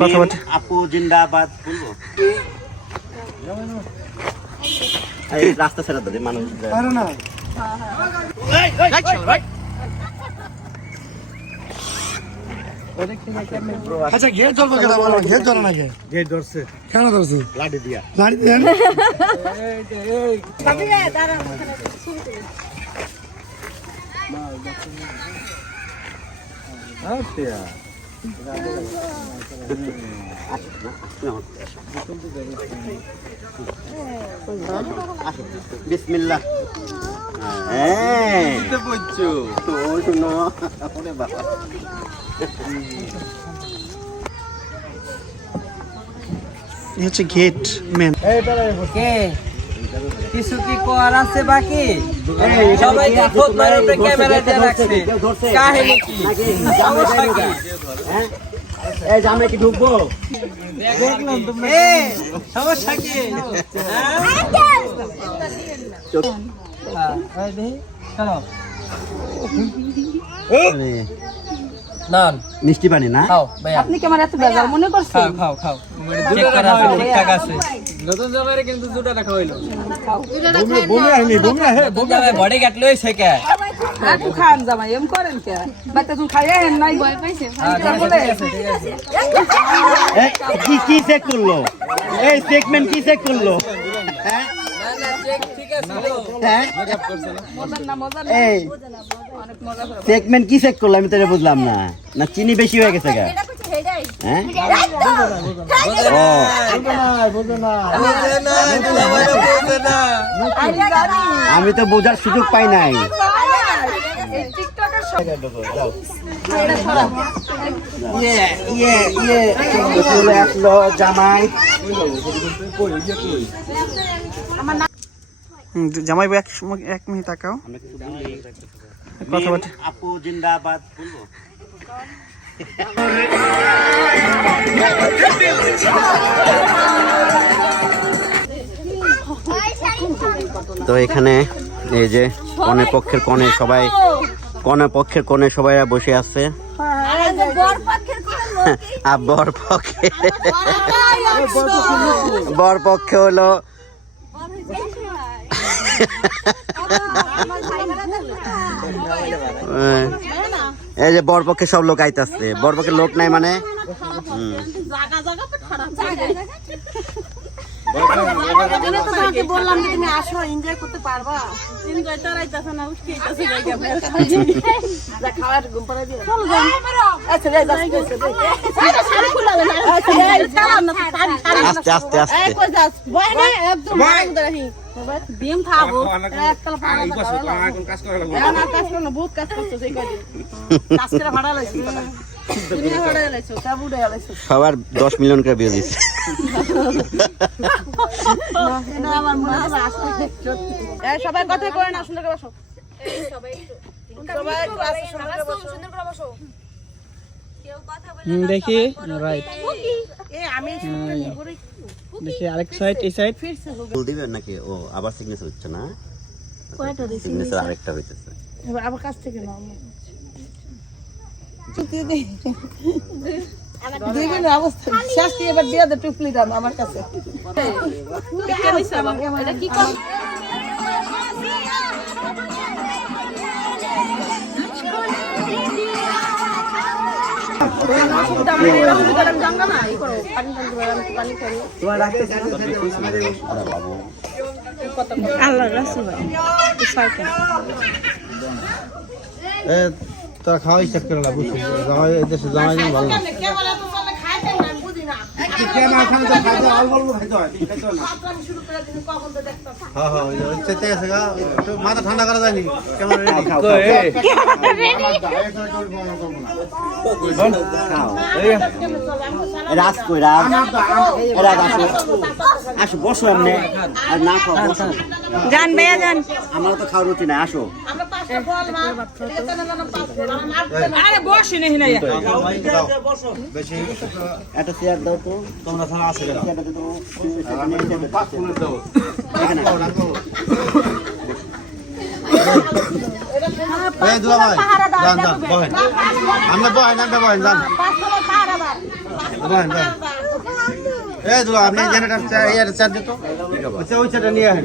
কথা বলছে আপু জিন্দাবাদ বলব? এই রাস্তা ছেড়ে দাও মানুষ আচ্ছা গেট ধরবো কেন বলো। গেট ধরে না গেট ধরছে। কেন ধরছি? লাঠি দিয়া। লাড়ি দেন বিসমিল্লাহ। এই তো বুঝছ তো শুনো। বাবা। হচ্ছে গেট মেন কিছু কি করার আছে বাকি? সবাই দেখো মারুতে ক্যামেরাতে রাখছে। কাহিনী কি? সমস্যা কি হ্যাঁ? এই যে আমরা কি ঢুকবো? দেখলাম তোমরা। এ সমস্যা কি? হ্যাঁ? হ্যাঁ এই চলো। নান। মিষ্টি পানি না? খাও আপনি কি আমার এত বেজার মনে করছেন? খাও খাও খাও। চেক করা আছে ঠিকঠাক আছে। নতুন জামাইরে কিন্তু দুটো টাকা হইল নতুন জামাই বডি কাটলো হইছে কে? একটু খান জামাই এম করেন কে? বাচ্চা তুমি খাইয়া হেন নাই। ভয় পাইছে হ্যাঁ, ঠিক আছে, ঠিক আছে, ঠিক আছে। এই, কি কি চেক করল? এই চেকমেন্ট কি চেক করল? হ্যাঁ না না চেক ঠিক আছে হ্যাঁ? মজার না মজার এই। অনেক মজা করে চেকমেন্ট কি চেক করল আমি তো বুঝলাম না। না চিনি বেশি হয়ে গেছে গা। হ্যাঁ? ও। বুঝে না জামাইরা বুঝে না আমি তো বোঝার সুযোগ পাই নাই। এই টিকটকের সব ইয়ে ইয়ে ইয়ে চলে আসলো জামাই জামাই এক এক মিনিট তাকাও। কথা বলছে আপু জিন্দাবাদ বলব? তো এখানে এই যে কনে পক্ষের কনে সবাই কনে পক্ষের কনে সবাই বসে আছে। আর বর পক্ষে বর পক্ষে হলো এই যে বর পক্ষে সব লোক আইতাছে। বর পক্ষে লোক নাই মানে? আস্তে আস্তে আস্তে। ডিম খাব। একতলা পাড়া কাজ করা না কাজ করো বহুত কাজ করছ সেই কাজ করে ভাড়া সবার দশ মিলিয়ন করে বিয়ে দিচ্ছে সবাই কথা কয় না সুন্দর করে বসো। সবাই একটু আসো সুন্দর করে বসো। হুম, দেখি রাইট আমি দেখি আরেক সাইড এই সাইড ফুল দিবেন নাকি? ও আবার সিগনেচার হচ্ছে না? সিগনেচার আরেকটা হইতেছে। আবার কাছ থেকে নাও। দেখেন অবস্থা। শাস্তি এবার দিয়ে দে টুপলি দাম আমার কাছে। তোরা খাওয়া স্টার্ট করে লাভ দেশে জামাই ভালো মাথা ঠান্ডা করা যায়নি কেমন ready? রাজ কই রাজ আসো আসো বসো এমনি আর না খাও বসো জান ভাইয়া জান আমার তো খাওয়ার রুচি নাই আসো আরে বসে নেই নাই একটা চেয়ার দাও তো। তোমরা ছাড়া আমরা বহেন আমরা বহেন যান বহেন দুলা আপনি জেনারেটর চা ইয়ার চার দিত আচ্ছা ওই চাটা নিয়ে আসেন।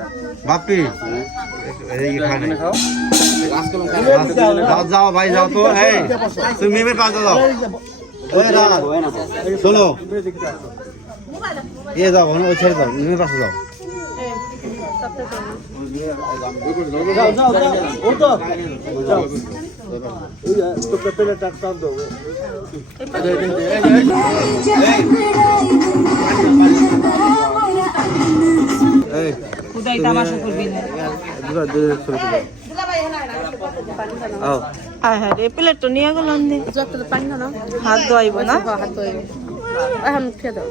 বাপি এই খানে যাও যাও ভাই যাও তো। এই তুমি মেমের পাশে যাও। শোনো। এ যাও ওই ছেড়ে যাও মেমের পাশে যাও। দুটো দুটো ছবি তুলো আও। হ্যাঁ হ্যাঁ রে প্লেট তো নিয়ে পানি না। হাত ধোয়াইব না? হাত ধোয়াইব এখন খেয়ে দাও।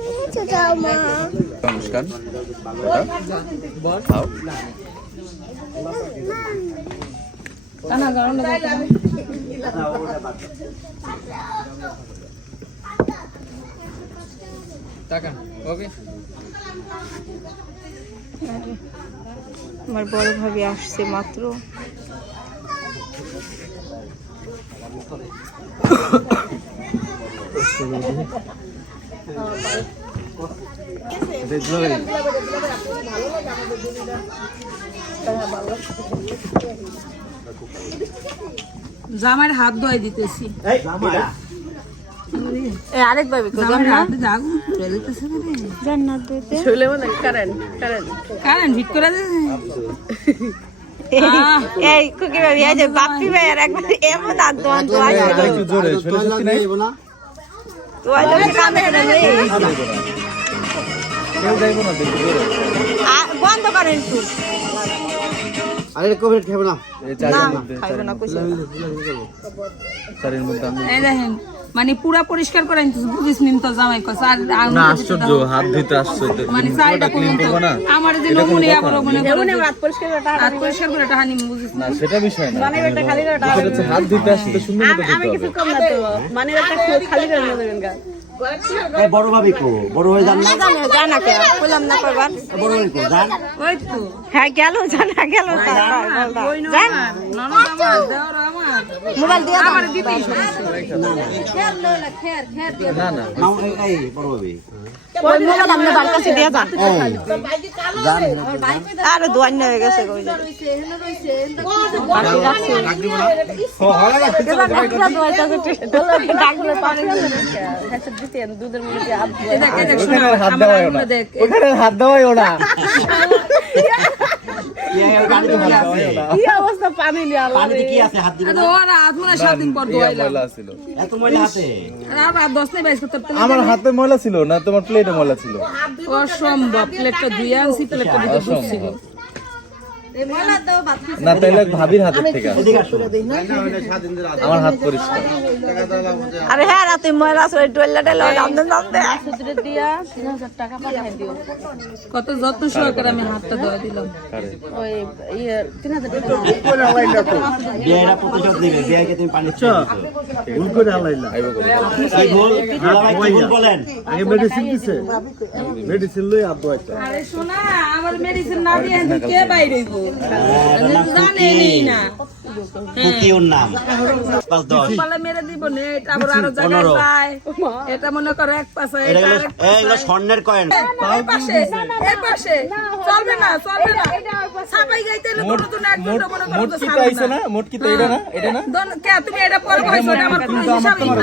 ধোয়াই দিতেছি আসছে মাত্র। ভাবি হাত জান্নাত জাগু তুলে দিতেছে রে জান্নাত দিতে শুলে মানে কারেন্ট কারেন্ট। কারেন্ট হিট করে দে। এই কুকি ভাবি এই বাপ্পি ভাই আর একবার এমন আর দোয়ান দোয়ান একটু জোরে শরীর শক্তি নাই? দোয়ান দোয়ান কামে রে কেউ যাইবো না দেখি জোরে। বন্ধ করেন একটু। আরে কোভিড খাবে না না খাইবে না কইছে। চারের মধ্যে এই দেখেন মানে পুরা পরিষ্কার করে আনতেছ। বুঝিস নিম তো জামাই কস আর না আশ্চর্য হাত ধুইতে আসছে মানে সাইডটা ক্লিন করব না? আমার যে নমুনে আবার মনে করে মনে হাত পরিষ্কার করে হাত পরিষ্কার করে টাকা নিম বুঝিস না? সেটা বিষয় না। মানে এটা খালি করে সেটা হাত ধুইতে আসছে সুন্দর মতো আমি কিছু কম না তো। মানে এটা খালি করে দেবেন গা। বড় ভাবি কো? বড় হয়ে যান না? জানো জানা কে? বললাম না কয়বার বড় হয়ে কো যান। ওই তো। হ্যাঁ গেল জানা গেল ওই নয় ননদ আমার দেওর আমার। মোবাইল দিয়ে আমার দিতেই সমস্যা না না। নাও এই এই বড় ভাবি। ওই মোবাইল আপনি বাড়ির কাছে দিয়ে যান। যান। আরে দোয়ান হয়ে গেছে কই বাকি রাখছি ও দিতেন দুধের মধ্যে হাত দেওয়াই ওরা সাত দিন পর ধোয়াইলাম ছিল। এত হাতে? দশ নেই আমার হাতে ময়লা ছিল না তোমার প্লেটে ময়লা ছিল। অসম্ভব প্লেটটা ধুয়ে আনছি প্লেটটা ছিল না তাইলে ভাবির হাতের থেকে। আমার হাত পরিষ্কার। আরে হ্যাঁ রাতে ময়লা টয়লেট এলো নামতে নামতে দিয়া তিন হাজার টাকা পাঠাই দিও। কত যত্ন সহকারে আমি হাতটা ধোয়া দিলাম। ওই ইয়ে তিন হাজার টাকা। বিয়েরা প্রতিশোধ দিবে বিয়েকে তুমি পানি ছেড়ে দিছো এই ভুল দুলাভাই ভুল বলেন। আরে শোনা আমার মেডিসিন না দিয়ে কে বাইরে হইব? জানেনি না। কি ওর নাম। পাঁচ দশ। মেরে দিব নে আরও জায়গায় যায়। এটা মনে করো এক পাশে এটা এটা গেলো আরেক এগুলো স্বর্ণের কয়েন। পাশে এই পাশে। চলবে না চলবে না। ছাপাই গাইতে হলে কোনো তো এক দুটো মনে করো তো ছাড়বে না। মোটকিতে এটা না? এটা না? কে তুমি এটা পরে কইছো আমার কোনো হিসাবই না।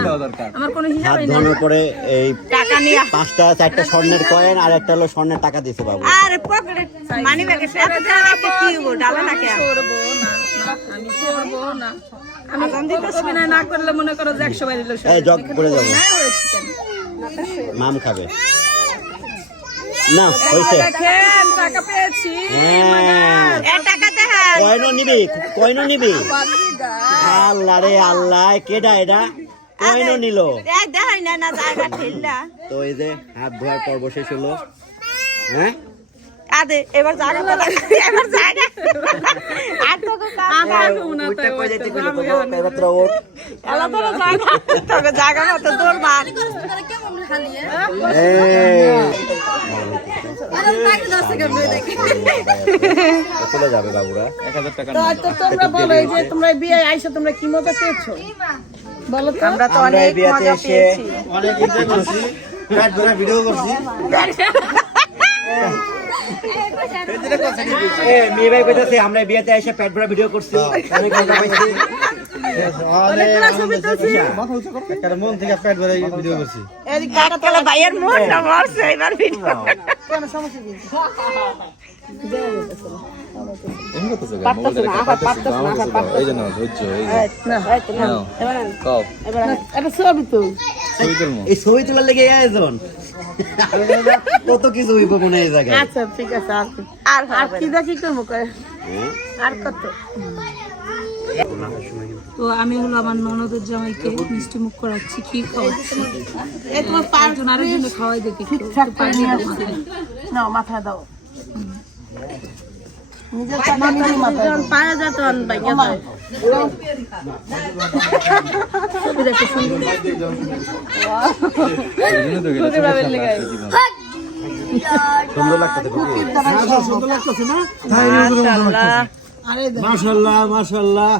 আমার কোনো হাত হিসাবই না পরে এই টাকা নিয়ে। পাঁচটা চারটা স্বর্ণের কয়েন আর একটা হলো স্বর্ণের টাকা দিছে বাবু। আর পকেটে মানি ব্যাগে এত টাকা তো ডালা না কে সরবো না। না, আমি সরবো না আমি অভিনয় না করলে মনে করো যে একশো বাইরে এই জগ করে যাব। নাই হয়েছে কেন? মাম খাবে। না হয়েছে। দেখেন টাকা পেয়েছি হ্যাঁ। এ টাকা দেখা কয়নো নিবি? কয়নো নিবি? আল্লাহ রে আল্লাহ কেডা এটা? কয়নো নিল? দেখাই না না জায়গা ঠেললা তো এই যে হাত ধোয়ার পর্ব শেষ হলো। হ্যাঁ? আদে এবার জায়গা এবার জায়গা। আর তো জায়গা মতো মার তোমরা বলো এই যে তোমরা বিয়ে আইসো তোমরা কি মজা পেয়েছ? বলো তো। আমরা তো অনেক মজা পেয়েছি। অনেক ভিডিও করছি। এ মেয়ে ভাই কইতাছে আমরা বিয়েতে এসে পেট ভরা ভিডিও করছি। অনেক মজা পাইছি মন থেকে পেট ভরা ভিডিও করছি। ভাইয়ের মন না মরছে এবার ভিডিও পারতাছে না আবার পারতাছে না আবার পারতাছে এই জন্য ধৈর্য এই যে। না হয়তো না এবার কও। এবার এটা ছবি তো। এই ছবি তোলার লেগে আয়োজন কত কিছু হইব মনে এই জায়গায়। আচ্ছা ঠিক আছে আর আর কি দেখি করব করে আর কত? তো আমি হলো আমার ননদের জামাইকে মিষ্টি মুখ করাচ্ছি কি খাওয়াচ্ছি? এই তোমার আরেকজনে খাওয়াই দেখি একটু। ঠিকঠাক করে নিয়ে আসছি নাও মাথা দাও। নিজের পায়ে যখন পায়ে যায় তখন বাইকে যায়। ছবি দেখে সুন্দর? এই জন্য তো গেলে সুন্দর লাগতেছে খুবই মাশাআল্লাহ। মাশাআল্লাহ মাশাআল্লাহ।